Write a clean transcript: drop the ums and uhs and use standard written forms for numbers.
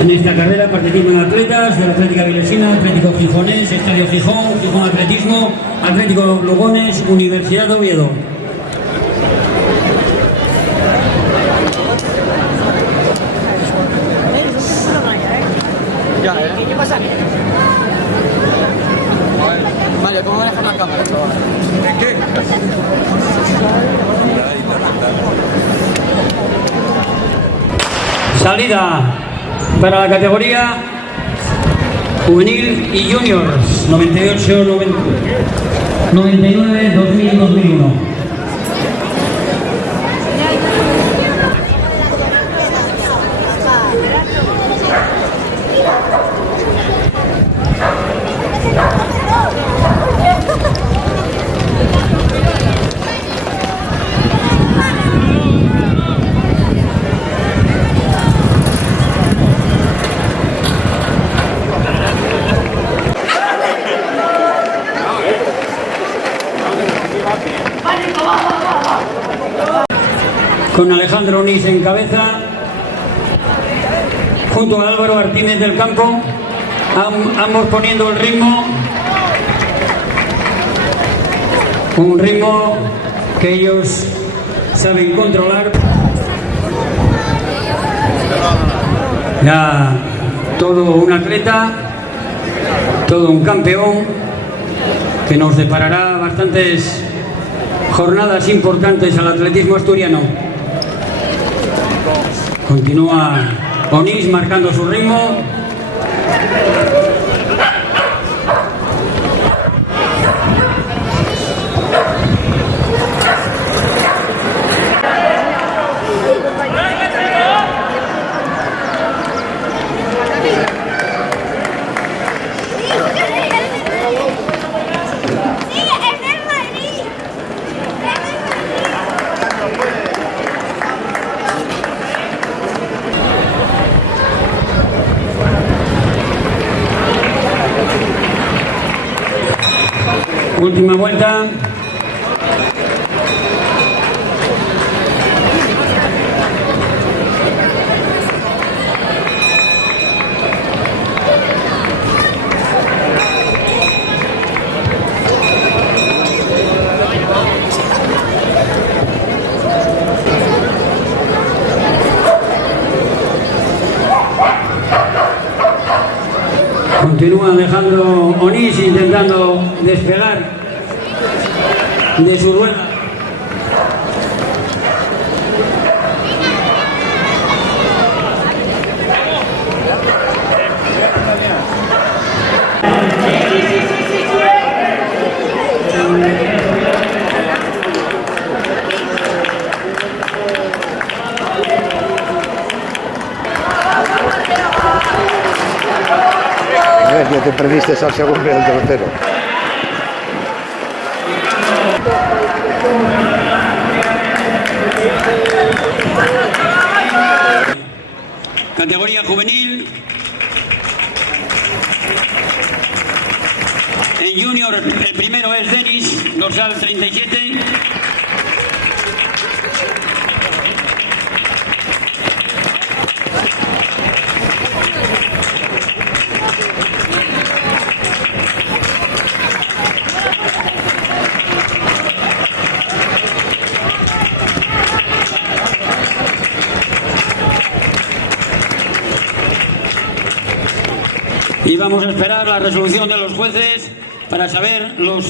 En esta carrera participan atletas de la Atlética Vilesina, Atlético Gijonés, Estadio Gijón, Gijón Atletismo, Atlético Lugones, Universidad de Oviedo. ¿Qué pasa? Vale, ¿cómo manejas la cámara? ¿Qué? Salida para la categoría juvenil y juniors 98, 99, 2000, 2001. Con Alejandro Onís en cabeza, junto a Álvaro Martínez del Campo, ambos poniendo el ritmo, un ritmo que ellos saben controlar. Ya todo un atleta, todo un campeón que nos deparará bastantes jornadas importantes al atletismo asturiano. Continúa Onís marcando su ritmo. Última vuelta. Continúa Alejandro Onís intentando despegar de su rueda. A ver, ya te perdiste al segundo y al tercero. Categoría juvenil. En junior el primero es Denis, dorsal 37. Y vamos a esperar la resolución de los jueces para saber los